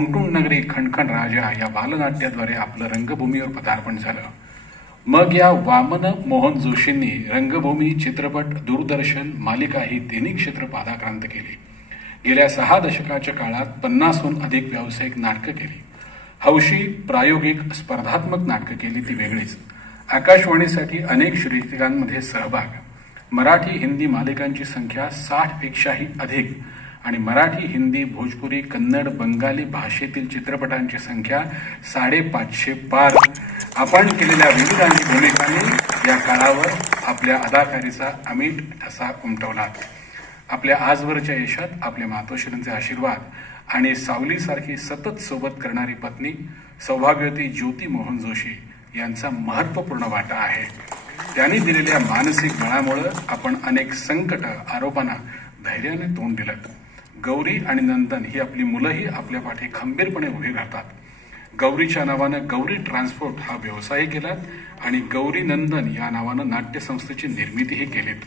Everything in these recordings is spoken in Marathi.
टुणटुण नगरी खणखण राजा या बालनाट्याद्वारे आपलं रंगभूमीवर पदार्पण झालं. मग या वामन मोहन जोशींनी रंगभूमी, चित्रपट, दूरदर्शन, मालिका ही तिन्ही क्षेत्र पादाक्रांत केली. गेल्या 6 दशकाच्या काळात 50हून अधिक व्यावसायिक नाटकं केली. हौशी, प्रायोगिक, स्पर्धात्मक नाटकं केली ती वेगळीच. आकाशवाणीसाठी अनेक श्रीतिकांमध्ये सहभाग. मराठी, हिंदी मालिकांची संख्या 60 पेक्षाही अधिक आणि मराठी, हिंदी, भोजपुरी, कन्नड, बंगाली भाषेतील चित्रपटांची संख्या 550 पार. आपण केलेल्या विविध भूमिकांनी या काळावर आपल्या अदाकारीचा अमीट ठसा उमटवला. आपल्या आजवरच्या यशात आपल्या मातोश्रींचे आशीर्वाद आणि सावलीसारखी सतत सोबत करणारी पत्नी सौभाग्यवती ज्योती मोहन जोशी यांचा महत्त्वपूर्ण वाटा आहे. त्यांनी दिलेल्या मानसिक बळामुळे आपण अनेक संकट, आरोपांना धैर्याने तोंड दिलं. गौरी आणि नंदन ही आपली मुलंही आपल्या पाठी खंबीरपणे उभी राहतात. गौरीच्या नावानं गौरी ट्रान्सपोर्ट हा व्यवसाय केला आणि गौरी नंदन या नावानं नाट्यसंस्थेची निर्मितीही केलीत.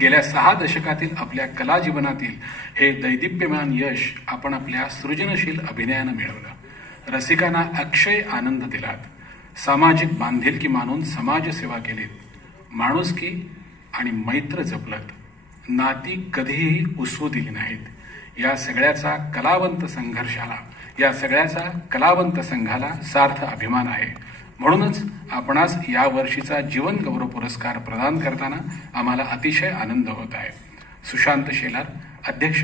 गेल्या 6 दशकातील आपल्या कला जीवनातील हे दैदिप्यमान यश आपण आपल्या सृजनशील अभिनयानं मिळवलं. रसिकांना अक्षय आनंद दिलात. सामाजिक बांधिलकी मानून समाजसेवा केलीत. माणुसकी आणि मैत्र जपलत. नाती कधीही उसवू दिली नाहीत. या सगळ्याचा कलावंत संघाला सार्थ अभिमान आहे. म्हणूनच आपणास या वर्षीचा जीवन गौरव पुरस्कार प्रदान करताना आम्हाला अतिशय आनंद होत आहे. सुशांत शेलार, अध्यक्ष,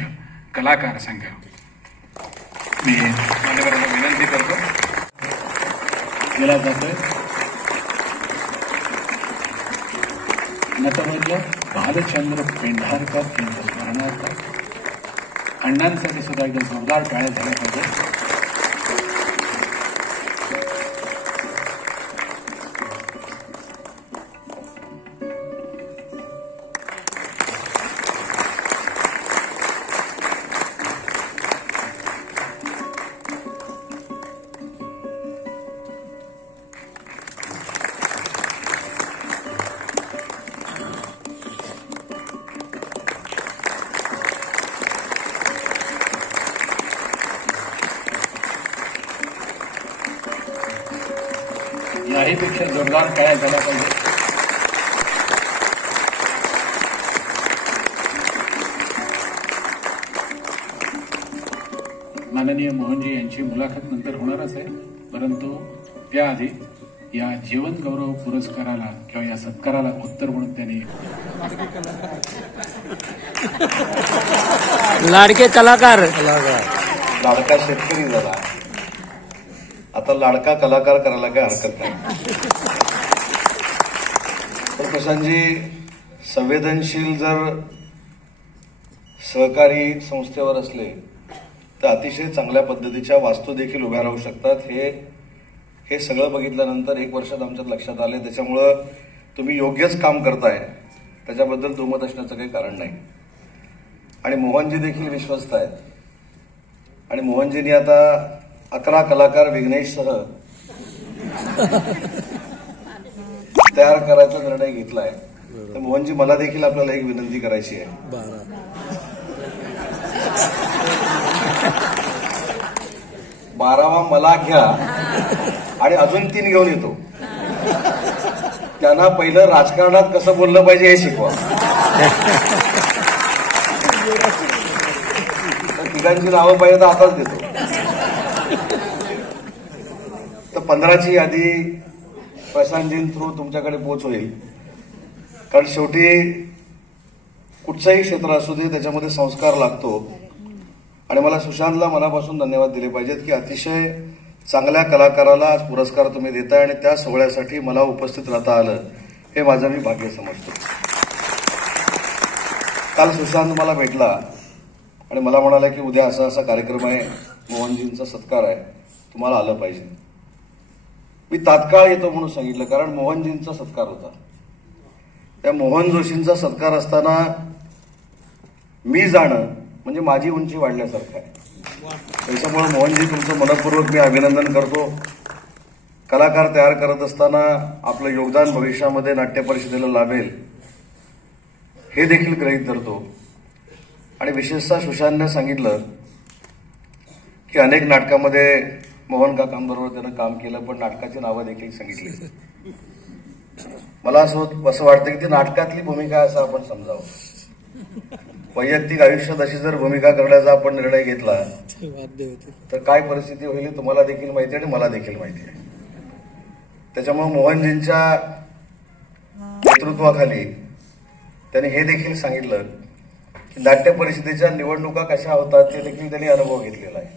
कलाकार संघ. मी मान्यवरांना विनंती करतो. गेला जातोय नटवर्य भालचंद्र पेंढारकर यांच्या स्मरणार्थ अण्णांसाठी सुद्धा एकदा जोरदार टाळ्या झाल्या पाहिजे. याहीपेक्षा जोरदार टाळ्या झाल्या पाहिजे. माननीय मोहनजी यांची मुलाखत नंतर होणारच आहे, परंतु त्याआधी या जीवन गौरव पुरस्काराला किंवा या सत्काराला उत्तर म्हणून त्यांनी लाडके कलाकार लाडका शेतकरी झाला, आता लाडका कलाकार करायला काय हरकत नाही. तर प्रशांतजी, संवेदनशील जर सहकारी संस्थेवर असले तर अतिशय चांगल्या पद्धतीच्या वास्तू देखील उभ्या राहू शकतात. हे सगळं बघितल्यानंतर 1 वर्षात आमच्या लक्षात आले. त्याच्यामुळं तुम्ही योग्यच काम करताय, त्याच्याबद्दल दुमत असण्याचं काही कारण नाही. आणि मोहनजी देखील विश्वस्त आहेत आणि मोहनजींनी आता 11 कलाकार विघ्नेशसह तयार करायचा निर्णय घेतलाय. तर मोहनजी, मला देखील आपल्याला एक विनंती करायची आहे. 12वा मला घ्या आणि अजून 3 घेऊन येतो. त्यांना पहिलं राजकारणात कसं बोललं पाहिजे हे शिकवा. तिघांची नावं पाहिजे तर आताच देतो. तर 15ची यादी प्रशांतजीं थ्रू तुमच्याकडे पोच होईल. कारण शेवटी कुठचंही क्षेत्र असू दे त्याच्यामध्ये संस्कार लागतो. आणि मला सुशांतला मनापासून धन्यवाद दिले पाहिजेत की अतिशय चांगल्या कलाकाराला आज पुरस्कार तुम्ही देताय आणि त्या सोहळ्यासाठी मला उपस्थित राहता आलं हे माझं मी भाग्य समजतो. काल सुशांत मला भेटला आणि मला म्हणाला की उद्या असा असा कार्यक्रम आहे, मोहनजींचा सत्कार आहे, तुम्हाला आलं पाहिजे. मी तात्काळ येतो म्हणून सांगितलं, कारण मोहनजींचा सत्कार होता. त्या मोहन जोशींचा सत्कार असताना मी जाणं म्हणजे माझी उंची वाढल्यासारखं आहे. त्याच्यामुळे मोहनजी, तुमचं मनपूर्वक मी अभिनंदन करतो. कलाकार तयार करत असताना आपलं योगदान भविष्यामध्ये नाट्य परिषदेला लाभेल हे देखील गृहीत धरतो. आणि विशेषतः सुशांतने सांगितलं की अनेक नाटकामध्ये मोहन काकांबरोबर त्यानं काम केलं, पण नाटकाची नावं देखील सांगितली. मला असं वाटतं की ती नाटकातली भूमिका असं आपण समजावं. वैयक्तिक आयुष्यात अशी जर भूमिका करण्याचा आपण निर्णय घेतला तर काय परिस्थिती होईल तुम्हाला देखील माहिती आहे आणि मला देखील माहिती आहे. त्याच्यामुळे मोहनजींच्या नेतृत्वाखाली त्यांनी हे देखील सांगितलं की नाट्य परिषदेच्या निवडणुका कशा होतात ते देखील त्यांनी अनुभव घेतलेला आहे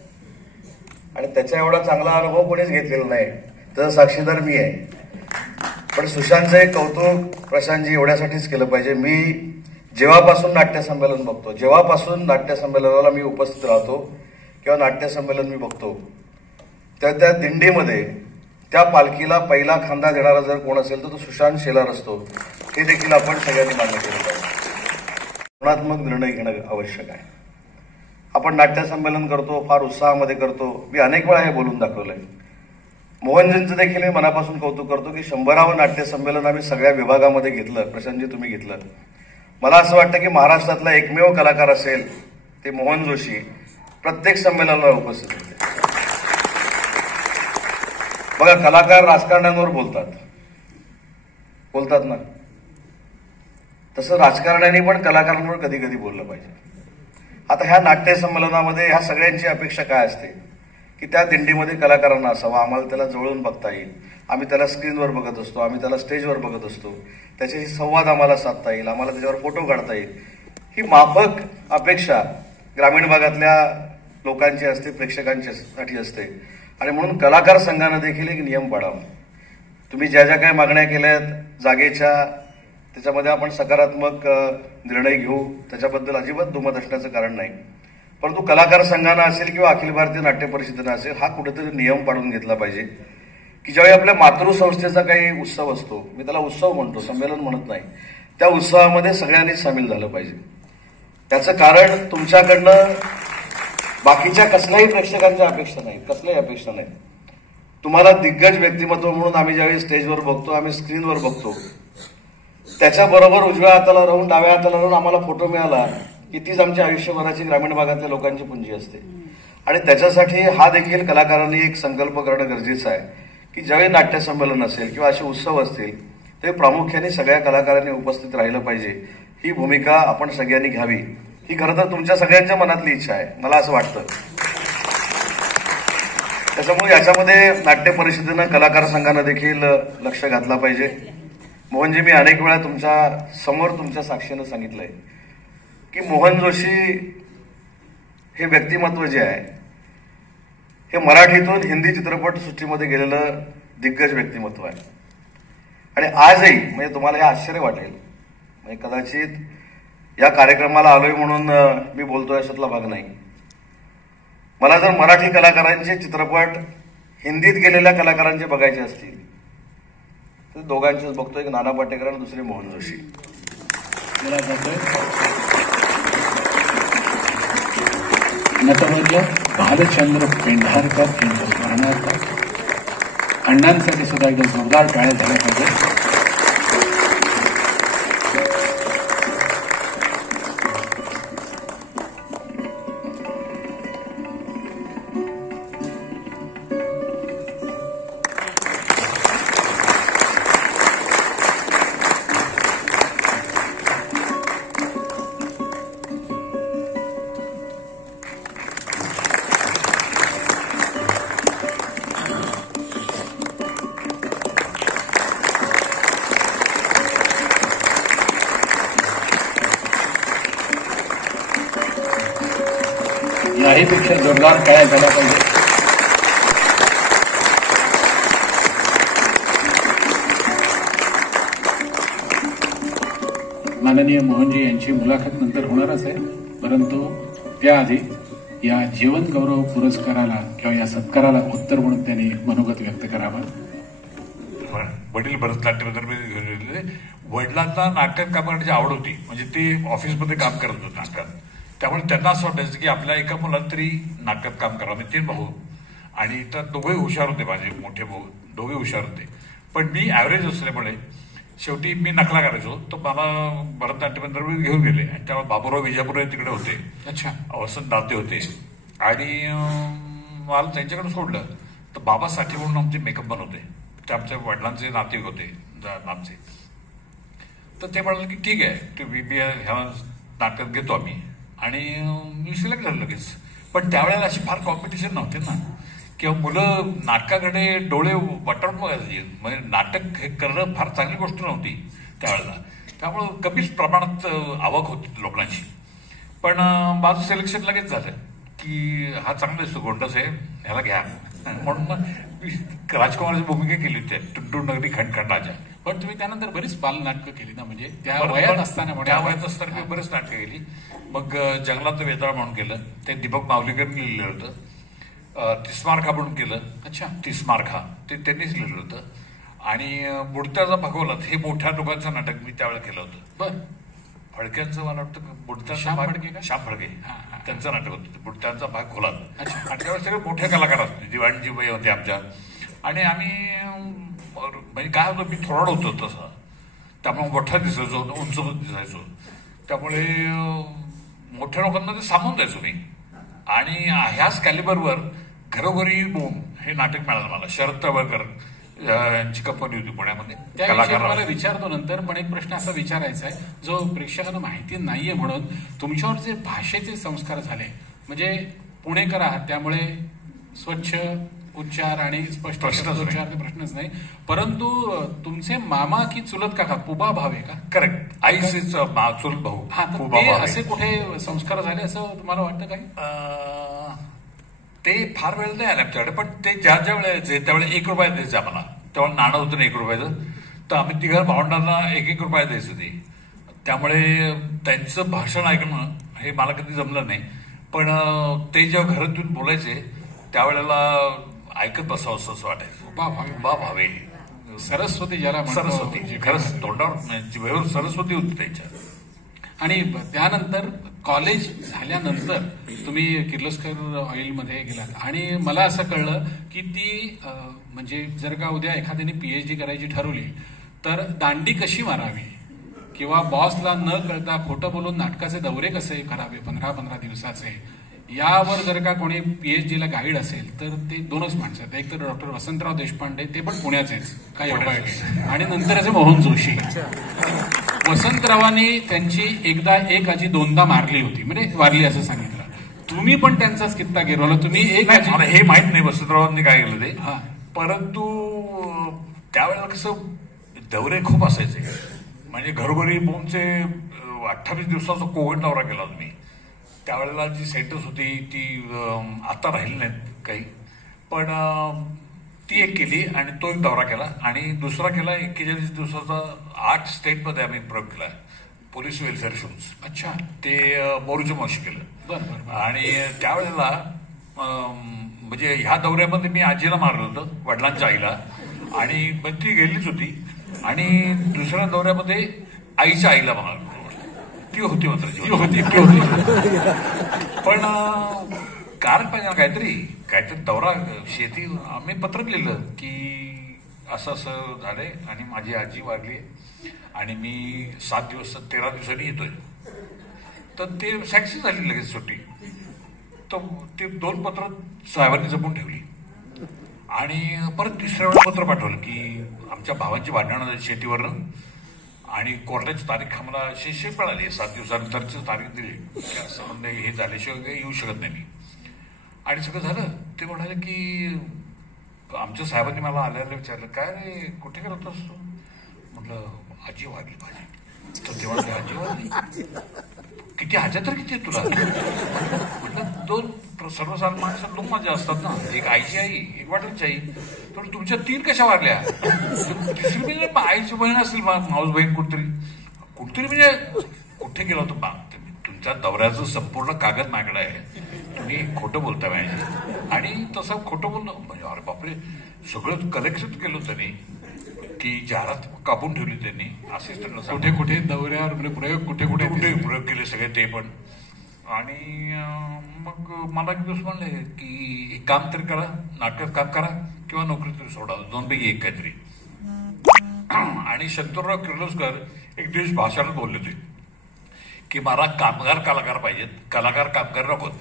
आणि त्याचा एवढा चांगला अनुभव कोणीच घेतलेला नाही. त्याचा साक्षीदार मी आहे. पण सुशांतचं एक कौतुक प्रशांतजी एवढ्यासाठीच केलं पाहिजे. मी जेव्हापासून नाट्यसंमेलन बघतो, जेव्हापासून नाट्यसंमेलनाला मी उपस्थित राहतो किंवा नाट्यसंमेलन मी बघतो, तर त्या दिंडीमध्ये त्या पालखीला पहिला खांदा देणारा जर कोण असेल तर तो सुशांत शेलार असतो. हे देखील आपण सगळ्यांनी मान्य केलं पाहिजे. धोरणात्मक निर्णय घेणं आवश्यक आहे. आपण नाट्यसंमेलन करतो, फार उत्साहामध्ये करतो. मी अनेक वेळा हे बोलून दाखवलंय. मोहनजींचं देखील मी मनापासून कौतुक करतो की 100वे नाट्यसंमेलन आम्ही सगळ्या विभागामध्ये घेतलं. प्रशांतजी तुम्ही घेतलं. मला असं वाटतं की महाराष्ट्रातला एकमेव कलाकार असेल ते मोहन जोशी प्रत्येक संमेलनाला उपस्थित होते. बघा, कलाकार राजकारण्यांवर बोलतात ना, तसं राजकारण्यांनी पण कलाकारांवर कधी कधी बोललं पाहिजे. आता ह्या नाट्य संमेलनामध्ये ह्या सगळ्यांची अपेक्षा काय असते की त्या दिंडीमध्ये कलाकारांना असावं, आम्हाला त्याला जवळून बघता येईल, आम्ही त्याला स्क्रीनवर बघत असतो, आम्ही त्याला स्टेजवर बघत असतो, त्याच्याशी संवाद आम्हाला साधता येईल, आम्हाला त्याच्यावर फोटो काढता येईल. ही माफक अपेक्षा ग्रामीण भागातल्या लोकांची असते, प्रेक्षकांच्यासाठी असते. आणि म्हणून कलाकार संघानं देखील एक नियम पाळावा. तुम्ही ज्या ज्या काही मागण्या केल्यात जागेच्या, त्याच्यामध्ये आपण सकारात्मक निर्णय घेऊ, त्याच्याबद्दल अजिबात दुमत असण्याचं कारण नाही. परंतु कलाकार संघानं असेल किंवा अखिल भारतीय नाट्य परिषदेनं असेल, हा कुठेतरी नियम पाडून घेतला पाहिजे की ज्यावेळी आपल्या मातृसंस्थेचा काही उत्सव असतो, मी त्याला उत्सव म्हणतो, संमेलन म्हणत नाही, त्या उत्सवामध्ये सगळ्यांनी सामील झालं पाहिजे. त्याचं कारण तुमच्याकडनं बाकीच्या कसल्याही प्रेक्षकांच्या अपेक्षा नाही, कसल्याही अपेक्षा नाही. तुम्हाला दिग्गज व्यक्तिमत्व म्हणून आम्ही ज्यावेळी स्टेजवर बघतो, आम्ही स्क्रीनवर बघतो, त्याच्याबरोबर उजव्या हाताला राहून डाव्या हाताला राहून आम्हाला फोटो मिळाला की तीच आमच्या आयुष्यभराची ग्रामीण भागातल्या लोकांची पुंजी असते. आणि त्याच्यासाठी हा देखील कलाकारांनी एक संकल्प करणं गरजेचं आहे की ज्यावेळी नाट्यसंमेलन असेल किंवा असे उत्सव असतील ते प्रामुख्याने सगळ्या कलाकारांनी उपस्थित राहिलं पाहिजे. ही भूमिका आपण सगळ्यांनी घ्यावी. ही खरं तर तुमच्या सगळ्यांच्या मनातली इच्छा आहे, मला असं वाटतं. त्याच्यामुळे याच्यामध्ये नाट्य परिषदेनं कलाकार संघानं देखील लक्ष घातलं पाहिजे. मोहनजी, मी अनेक वेळा तुमच्या समोर तुमच्या साक्षीनं सांगितलंय की मोहन जोशी हे व्यक्तिमत्व जे आहे हे मराठीतून हिंदी चित्रपट सृष्टीमध्ये गेलेलं दिग्गज व्यक्तिमत्व आहे. आणि आजही म्हणजे तुम्हाला हे आश्चर्य वाटेल, म्हणजे कदाचित या कार्यक्रमाला आलोय म्हणून मी बोलतोय अशातला भाग नाही. मला जर मराठी कलाकारांचे चित्रपट हिंदीत गेलेल्या कलाकारांचे बघायचे असतील तर दोघांचेच बघतोय, एक नाना पाटेकर आणि दुसरे मोहन जोशी. नटवर्य भालचंद्र पेंढारकर यांच्या स्मरणार्थ अण्णांसाठी सुद्धा एकदम जोरदार टाळ्या झाल्या पाहिजे. याहीपेक्षा जोरदार टाळ्या झाल्या पाहिजे. माननीय मोहनजी यांची मुलाखत नंतर होणारच आहे, परंतु त्याआधी या जीवन गौरव पुरस्काराला किंवा या सत्काराला उत्तर म्हणून त्यांनी मनोगत व्यक्त करावं. वडील भरतनाट्यमध्ये मी घेऊन गेलेले. वडिलांना नाटकात काम करण्याची आवड होती, म्हणजे ते ऑफिसमध्ये काम करत होते नाटकात. त्यामुळे त्यांना असं वाटायचं की आपल्या एका मुलाला तरी नाटकात काम करावं. मी 3 भाऊ आणि तर दोघेही हुशार होते, माझे मोठे भाऊ दोघे हुशार होते. पण मी ॲव्हरेज असल्यामुळे शेवटी मी नकला करायचो. तर मला भरतनाट्यमध्ये घेऊन गेले आणि त्यामुळे बाबूराव विजापूर तिकडे होते. अच्छा. वसंत दाते होते आणि मला त्यांच्याकडे सोडलं तर बाबा साठी म्हणून आमचे मेकअप बनवते, ते आमच्या वडिलांचे नातेवाईक होते आमचे. तर ते म्हणाले की ठीक आहे, ते BBA ह्या नाटकात घेतो आम्ही, आणि मी सिलेक्ट झालो लगेच. पण त्यावेळेला अशी फार कॉम्पिटिशन नव्हते ना, किंवा मुलं नाटकाकडे डोळे वटारून बघायचे. म्हणजे नाटक हे करणं फार चांगली गोष्ट नव्हती त्यावेळेला, त्यामुळं कमीच प्रमाणात आवक होती लोकांची. पण माझं सिलेक्शन लगेच झालं की हा चांगला दिसतो गोंडस आहे, ह्याला घ्या. म्हणून मग राजकुमाराची भूमिका केली होती टुंटुण नगरी खणखण राजा. पण तुम्ही त्यानंतर बरीच बालनाटकं केली ना, म्हणजे त्या वयात असताना त्या वयात असताना मी बरेच नाटकं केली. मग जंगलात वेताळ म्हणून केलं, ते दीपक मावलीकरनी लिहिलं होतं. तिस्मारखा म्हणून केलं. अच्छा. तिस्मारखा ते त्यांनीच लिहिलं होतं. आणि बुडत्याचा भगवलात हे मोठ्या लोकांचं नाटक मी त्यावेळेला केलं होतं. बर. फडक्यांचं मला वाटतं बुडत्यांचा श्याम भाग, फडके का? श्याम फडके त्यांचं नाटक होतं, बुडत्यांचा भाग खोलात. अच्छा. आणि त्यावेळेस सगळे मोठे कलाकार असते, दिवाणजी बाई होते आमच्या. आणि आम्ही म्हणजे काय होतं, मी थोराड होतो तसं, त्यामुळे मोठा दिसायचो, उंच दिसायचो. त्यामुळे मोठ्या लोकांना ते सामावून जायचो मी. आणि ह्याच कॅलिबरवर घरोघरी बोम हे नाटक मिळालं मला. शरद तळवलकर यांची कंपनी होती पुण्यामध्ये. त्याविषयी मला विचारतो नंतर, पण एक प्रश्न असा विचारायचा आहे जो प्रेक्षकांना माहिती नाहीये. म्हणून तुमच्यावर जे भाषेचे संस्कार झाले, म्हणजे पुणेकर आहात त्यामुळे स्वच्छ उच्चार आणि स्पष्ट उच्चार ते प्रश्नच नाही. परंतु तुमचे मामा की चुलत काका पुबा भाव आहे का? करेक्ट. आईचे चुलत भाऊ. हा, तर ते असे कुठे संस्कार झाले असं तुम्हाला वाटतं काही? ते फार वेळ नाही आले आमच्याकडे, पण ते ज्या ज्या वेळेला यायचे त्यावेळेला 1 रुपया द्यायचे आम्हाला. तेव्हा नाणं होतं ना 1 रुपयाचं, तर आम्ही तिघा भावंडांना 1-1 रुपया द्यायचं ते. त्यामुळे त्यांचं भाषण ऐकणं हे मला कधी जमलं नाही. पण ते जेव्हा घरातून बोलायचे त्यावेळेला ऐकत बसावं असं वाटायचं. बा भावे सरस्वती ज्याला सरस्वती, खरंच तोंडावर सरस्वती होती त्यांच्या. आणि त्यानंतर कॉलेज झाल्यानंतर तुम्ही किर्लोस्कर ऑइलमध्ये गेलात, आणि मला असं कळलं की ती म्हणजे जर का उद्या एखाद्याने PhD करायची ठरवली तर दांडी कशी मारावी, किंवा बॉसला न कळता खोटं बोलून नाटकाचे दौरे कसे करावे 15-15 दिवसाचे, यावर जर का कोणी PhDला गाईड असेल तर ते 2च माणसं आहेत. एक तर डॉक्टर वसंतराव देशपांडे, ते पण पुण्याचेच, काय योगायोग, आणि नंतर असे मोहन जोशी. वसंतरावांनी त्यांची एकदा एक आजी 2दा मारली होती, म्हणजे वारली असं सांगितलं. तुम्ही पण त्यांचाच कित्ता गिरवला. तुम्ही एक आजी, मला हे माहित नाही वसंतरावांनी काय केलं ते. हा, परंतु त्यावेळेला कसं दौरे खूप असायचे. म्हणजे घरोघरी बोमचे 28 दिवसाचा कोविड दौरा केला तुम्ही. त्यावेळेला जी सेंटर्स होती ती आता राहिली नाहीत काही, पण ती एक केली आणि तो एक दौरा केला. आणि दुसरा केला 41 दिवसाचा 8 स्टेटमध्ये आम्ही प्रयोग केला, पोलीस वेलफेअर शोज. अच्छा. ते बोरूच्या मावशी केलं. बरं. आणि त्यावेळेला म्हणजे ह्या दौऱ्यामध्ये मी आजीला मारलं होतं, वडिलांच्या आईला, आणि मग ती गेलीच होती. आणि दुसऱ्या दौऱ्यामध्ये आईच्या आईला मारलं, ती होती मात्र होती. पण कारण पाहिजे काहीतरी दौरा शेती. आम्ही पत्रक लिहिलं की असं असं झालंय आणि माझी आजी वारली आणि मी 7 दिवस 13 दिवसांनी येतोय. तर ते सँक्शन झाली लगेच सुट्टी. तर ते 2 पत्र साहेबांनी जपून ठेवली. आणि परत 3ऱ्या वेळा पत्र पाठवलं की आमच्या भावांची भांडणं शेतीवरनं, आणि कोर्टाची तारीख आम्हाला शेष मिळाली, 7 दिवसानंतरची तारीख दिली. असं म्हणजे हे झाल्याशिवाय काही येऊ शकत नाही मी. आणि सगळं झालं. ते म्हणाले की आमच्या साहेबांनी मला आल्याला विचारलं, काय रे कुठे करत असतो? म्हटलं आजी वारली माझी. तर तेव्हा ते आजी वारली, किती आज्या तर किती तुला? म्हटलं 2 सर्वसाधारण माणसं 2 माझ्या असतात ना, एक आईची आई, एक वडिलांची आई. तर तुमच्या 3 कशा वारल्या? तिसरी म्हणजे आईची बहीण असेल, माऊस बहीण कुठतरी म्हणजे कुठे गेला होतो बा? तुमच्या दौऱ्याचं संपूर्ण कागद माझ्याकडे आहे, तुम्ही खोटं बोलता पाहिजे. आणि तसं खोटं बोलणं म्हणजे अरे बापरे, सगळं कलेक्शन केलं त्यांनी, की जाहिरात कापून ठेवली त्यांनी. असिस्टंट कुठे कुठे दौऱ्यावर प्रयोग कुठे कुठे प्रयोग केले सगळे ते पण. आणि मग मला एक दिवस म्हणले की एक काम तरी करा, नाटकात काम करा किंवा नोकरी तरी सोडा, 2 पैकी एक काहीतरी. आणि शंतनूराव किर्लोस्कर एक दिवस भाषणात बोलले होते की मला कामगार कलाकार पाहिजेत, कलाकार कामगार नकोत.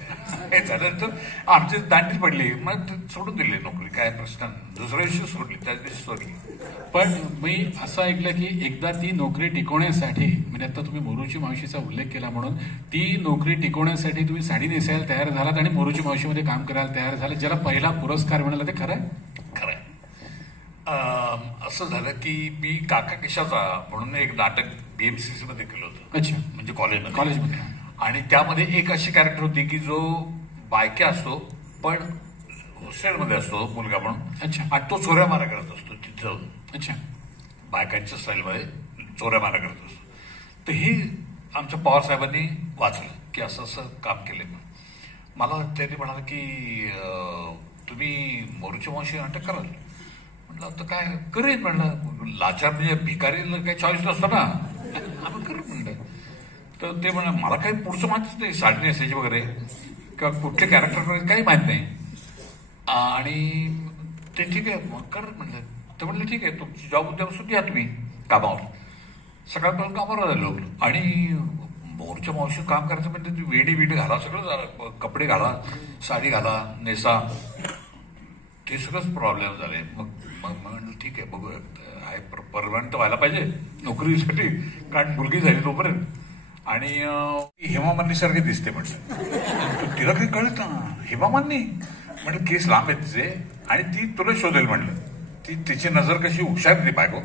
हे झालं तर आमची दांडीच पडली, मग सोडून दिली नोकरी. काय प्रश्न, दुसऱ्या दिवशी सोडली, त्याच दिवशी सोडली. पण मी असं ऐकलं की एकदा ती नोकरी टिकवण्यासाठी, म्हणजे आता तुम्ही मोरूची मावशीचा उल्लेख केला म्हणून, ती नोकरी टिकवण्यासाठी तुम्ही साडी नेसायला तयार झालात आणि मोरूची मावशीमध्ये काम करायला तयार झालात, ज्याला पहिला पुरस्कार मिळाला. ते खरं आहे? खरंय. असं झालं की मी काका किशाचा म्हणून एक नाटक BMCC मध्ये केलं होतं. अच्छा. म्हणजे कॉलेजमध्ये. कॉलेजमध्ये. आणि त्यामध्ये एक अशी कॅरेक्टर होती की जो बायक्या असतो पण हॉस्टेलमध्ये असतो मुलगा म्हणून. अच्छा. आणि तो चोऱ्या मारा करत असतो तिथं. अच्छा. बायकांच्या स्टाईलमध्ये चोऱ्या मारा करत असतो. तर हे आमच्या पवार साहेबांनी वाचलं की असं असं काम केलं. मला त्यांनी म्हणाले की तुम्ही मोरूची मावशी नाटक कराल. म्हटलं आता काय करेन. म्हणलं लाचार म्हणजे भिकारीला काही चॉईस नसतो ना, आम्ही करू म्हणलं. तर ते म्हणलं मला काही पुढचं माहितीच नाही, साडी नेसायची वगैरे किंवा कुठले कॅरेक्टर करायचं काही माहीत नाही. आणि ते ठीक आहे मग कर म्हणलं. तर म्हणलं ठीक आहे, तुमची जॉब उद्यापासून घ्या तुम्ही कामावर. सकाळपासून कामावर झालो. आणि मोरच्या मावशी काम करायचं म्हणजे ती वेडी घाला, सगळं झालं, कपडे घाला, साडी घाला, नेसा, ते सगळंच प्रॉब्लेम झाले. मग म्हणलं ठीक आहे बघूया, परमनंट व्हायला पाहिजे नोकरीसाठी, कारण मुलगी झाली तोपर्यंत. आणि हेमा मालिनी सारखी दिसते म्हटलं. तिला काही कळत ना, हेमा मालिनी म्हटलं केस लांब आहेत तिचे आणि ती तुला शोधेल म्हणलं. तिची नजर कशी हुशार ती बायको,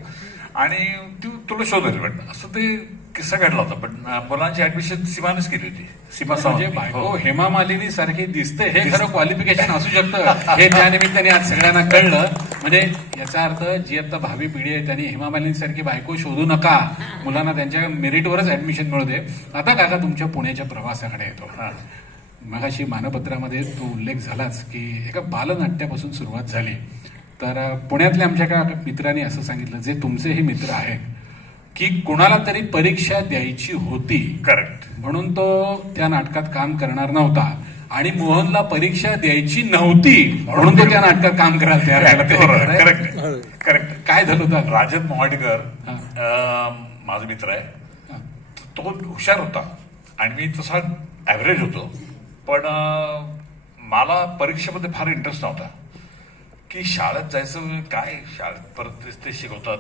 आणि ती तुला शोधेल म्हणलं. असं ते किस्सा घडला होता. पण मुलांची ऍडमिशन सीमानेच केली होती. सीमा म्हणजे बायको हेमा मालिनी सारखी दिसते हे खरं क्वालिफिकेशन असू शकतं, हे त्यानिमित्ताने आज सगळ्यांना कळलं. म्हणजे याचा अर्थ जी आता भावी पिढी आहे त्यांनी हेमा मालिनी सारखी बायको शोधू नका, मुलांना त्यांच्या मेरिटवरच ऍडमिशन मिळू दे. आता काका तुमच्या पुण्याच्या प्रवासाकडे येतो. मगाशी मानपत्रामध्ये तो उल्लेख झालाच की एका बालनाट्यापासून सुरुवात झाली. तर पुण्यातल्या आमच्या एका मित्रांनी असं सांगितलं, जे तुमचे हे मित्र आहेत, की कुणाला तरी परीक्षा द्यायची होती, करेक्ट, म्हणून तो त्या नाटकात काम करणार नव्हता. आणि मोहनला परीक्षा द्यायची नव्हती म्हणून तो त्या नाटकात काम करायला तयार झाला. Correct correct. काय झालं होतं? राजन मोहाडकर माझा मित्र आहे, तो हुशार होता आणि मी तसा ऍव्हरेज होतो. पण मला परीक्षेमध्ये फार इंटरेस्ट नव्हता. की शाळेत जायचं, काय शाळेत परत ते शिकवतात.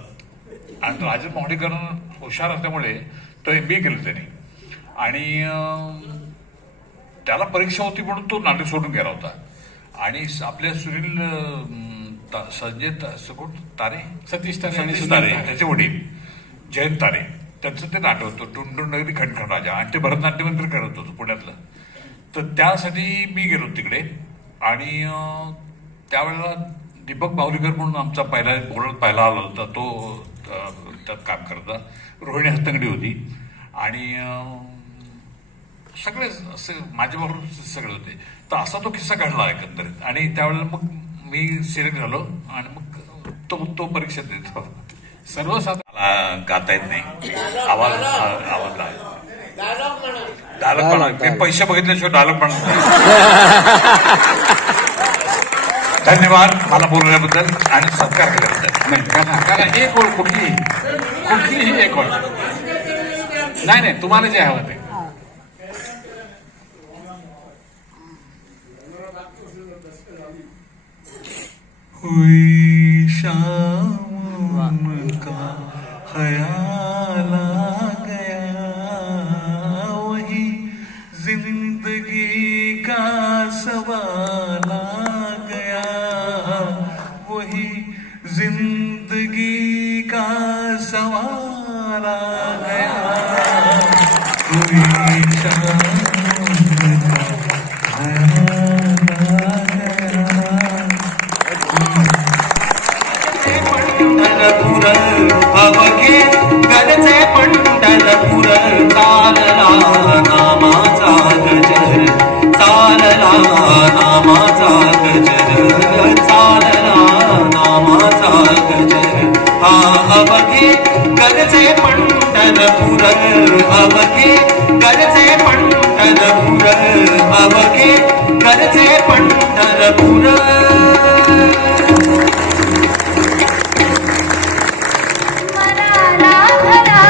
आणि राजन मोहाडकर हुशार असल्यामुळे तो MBA केलं त्यांनी. आणि त्याला परीक्षा होती म्हणून तो नाटक सोडून गेला होता. आणि आपल्या सुनील संजय तारे, सतीश तारे त्याचे वडील जयंत तारे, त्यांचं ते नाटक होतं टुंडुन नगरी खणखण राजा, आणि ते भरतनाट्यमंत्र करत होतं पुण्यातलं. तर त्यासाठी मी गेलो तिकडे. आणि त्यावेळेला दीपक बावलीकर म्हणून आमचा पहिला आला होता, तो त्यात काम करता. रोहिणी हत्तंगडी होती. आणि सगळे असे माझ्याबरोबर सगळे होते. तर असा तो किस्सा घडला एकंदरीत. आणि त्यावेळेला मग मी सिलेक्ट झालो आणि मग तो परीक्षा देतो. सर्वसाधारण गाता येत नाही, आवाज डायलॉग म्हणा. मी पैसे बघितल्याशिवाय डायलॉग म्हणत धन्यवाद मला बोलण्याबद्दल आणि सत्कार केल्याबद्दल. नाही एक ओळ कुठलीही एक ओळ. नाही तुम्हाला जे हवं ते. हुई शाम का ख्याल आ गया, वही जिंदगी का सवाल आ गया, वही जिंदगी का सवाल आ गया. हुई शाम का ख्याल आ गया. अवघे गरजे पंढरपूर, चालला नामाचा गजर, चालला नामाचा गजर, चालला नामाचा गजर. हा अवघे गरजे पंढरपूर, अवघे गरजे पंढरपूर, अवघे गरजे पंढरपूर. मला लाभला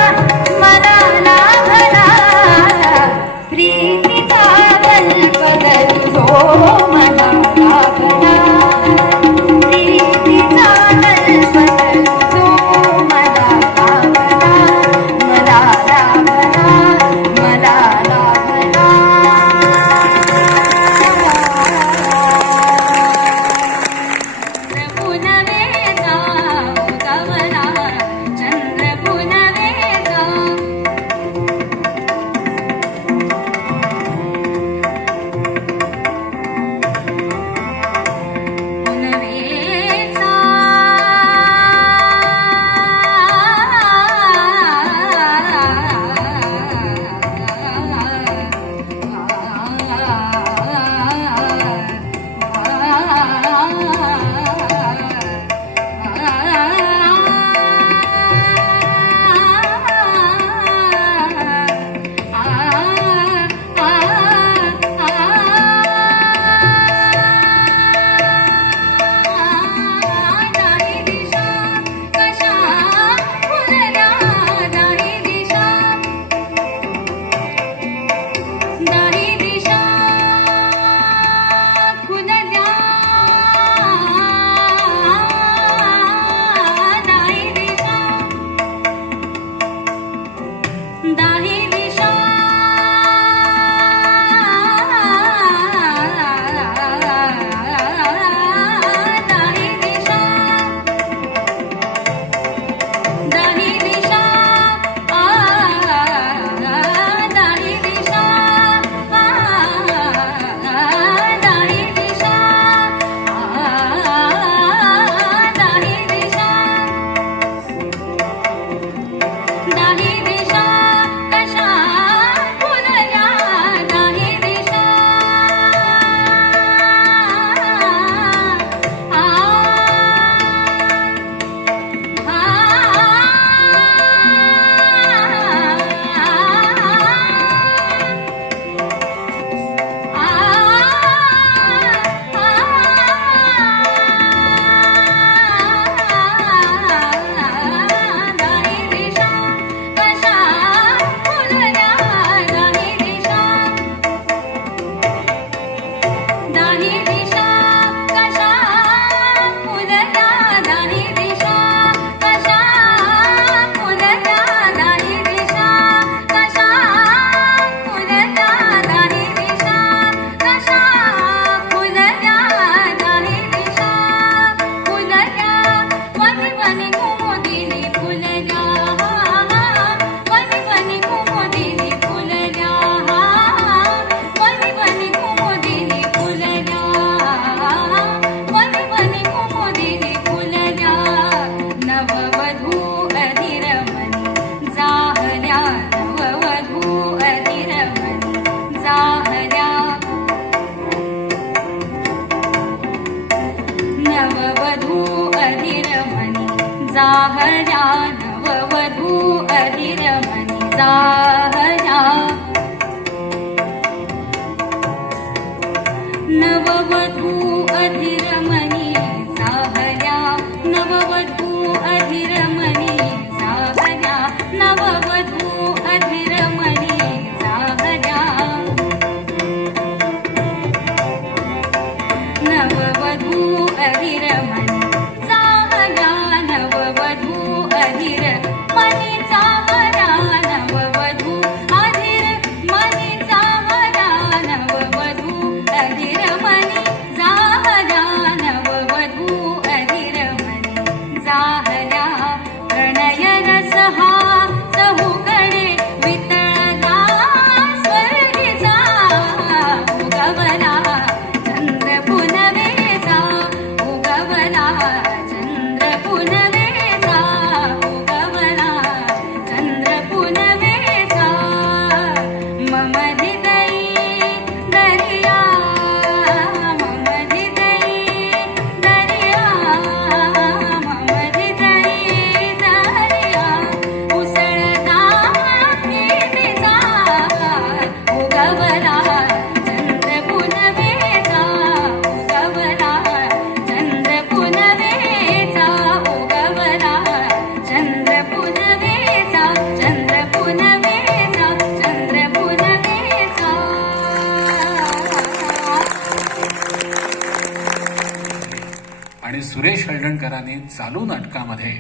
पाटणकरांनी चालू नाटकामध्ये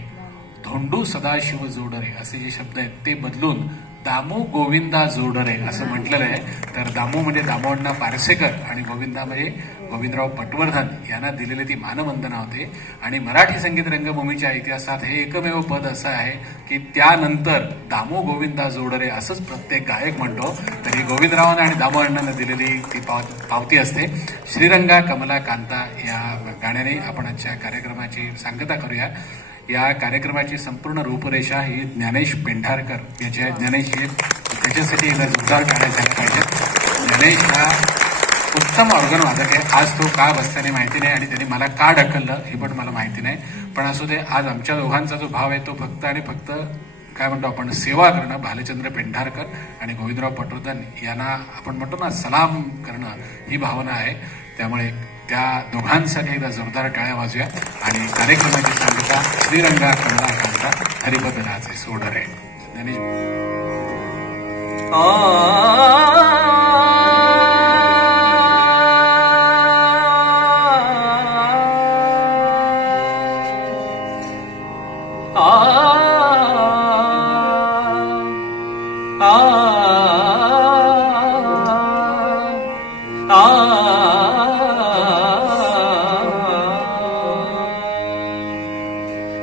धोंडू सदाशिव जोडरे असे जे शब्द आहेत ते बदलून दामू गोविंदा जोडरे असं म्हटलेलं आहे. तर दामू म्हणजे दामोअण्णा पारसेकर आणि गोविंदा म्हणजे गोविंदराव पटवर्धन यांना दिलेली ती मानवंदना होते. आणि मराठी संगीत रंगभूमीच्या इतिहासात हे एकमेव पद असं आहे की त्यानंतर दामू गोविंदा जोडरे असंच प्रत्येक गायक म्हणतो. तरी गोविंदरावांना आणि दामोअण्णांना दिलेली ती पावती असते. श्रीरंगा कमला कांता या गाण्याने आपण आजच्या कार्यक्रमाची सांगता करूया. या कार्यक्रमाची संपूर्ण रूपरेषा ही ज्ञानेश पेंढारकर याच्या ज्ञानेश त्याच्यासाठी एकदा जोरदार टाळ्या झाल्या पाहिजेत. ज्ञानेश हा उत्तम ऑर्गन वादक आहे. आज तो का बसल्याने माहिती नाही आणि त्यांनी मला का ढकललं हे पण मला माहिती नाही. पण असू दे, आज आमच्या दोघांचा जो भाव आहे तो फक्त आणि फक्त काय म्हणतो आपण सेवा करणं. भालचंद्र पेंढारकर आणि गोविंदराव पटवर्धन यांना आपण म्हणतो ना सलाम करणं ही भावना आहे. त्यामुळे त्या दोघांसाठी एकदा जोरदार टाळ्या वाजूया आणि कार्यक्रमाची सांगता श्रीरंगा कमला कांता हरिपद राजे सोडरे.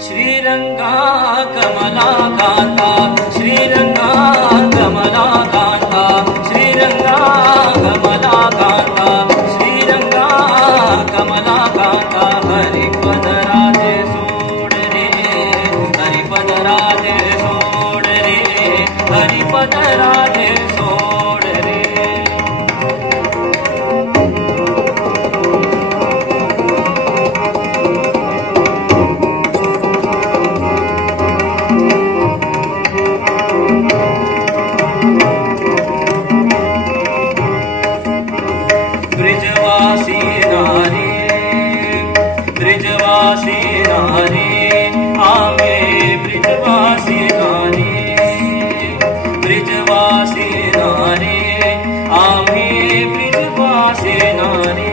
श्रीरंगा कमला कांता श्रीरंगा कमला कांता श्रीरंगा कमला कांता श्रीरंगा कमला कांता हरिपद राजे सोड रे हरिपद राजे सोड रे हरिपद राजे सोड रे. ब्रिजवासी नारी ब्रिजवासी नारी आवे ब्रिजवासी नारी ब्रिजवासी नारी आम्ही ब्रिजवासी नारी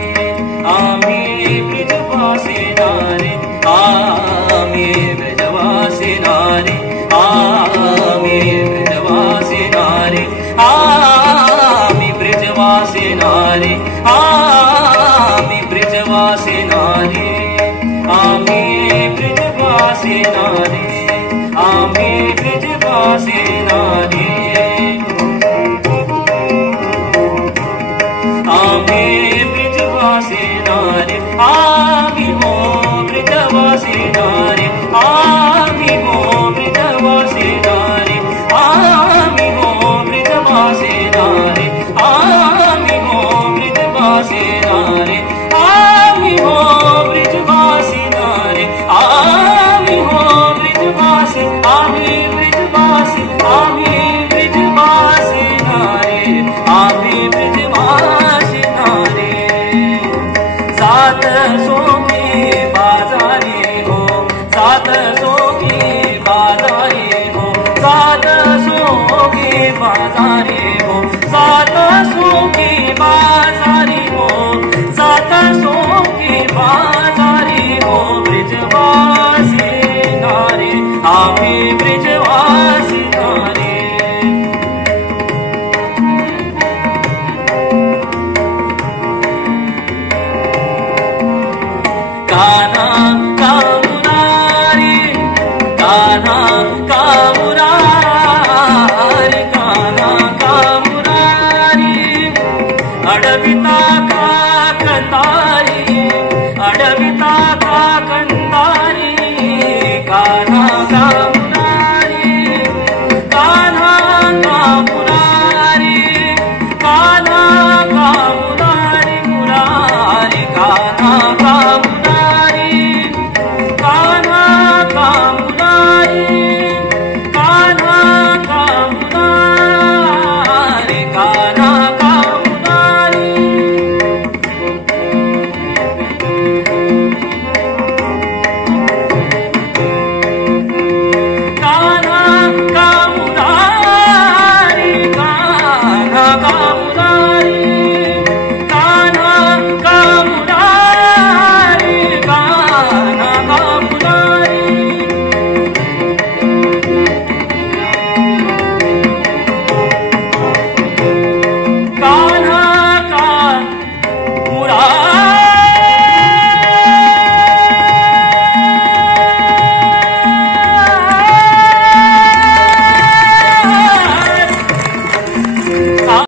आम्ही ब्रिजवासी नारी आम्ही ब्रिजवासी नारी आम्ही ब्रिजवासी नारी आम्ही ब्रिजवासी नारी आम्ही ब्रिजवासी नारी आम्ही ब्रिजवासी नारी आम्ही ब्रिजवासी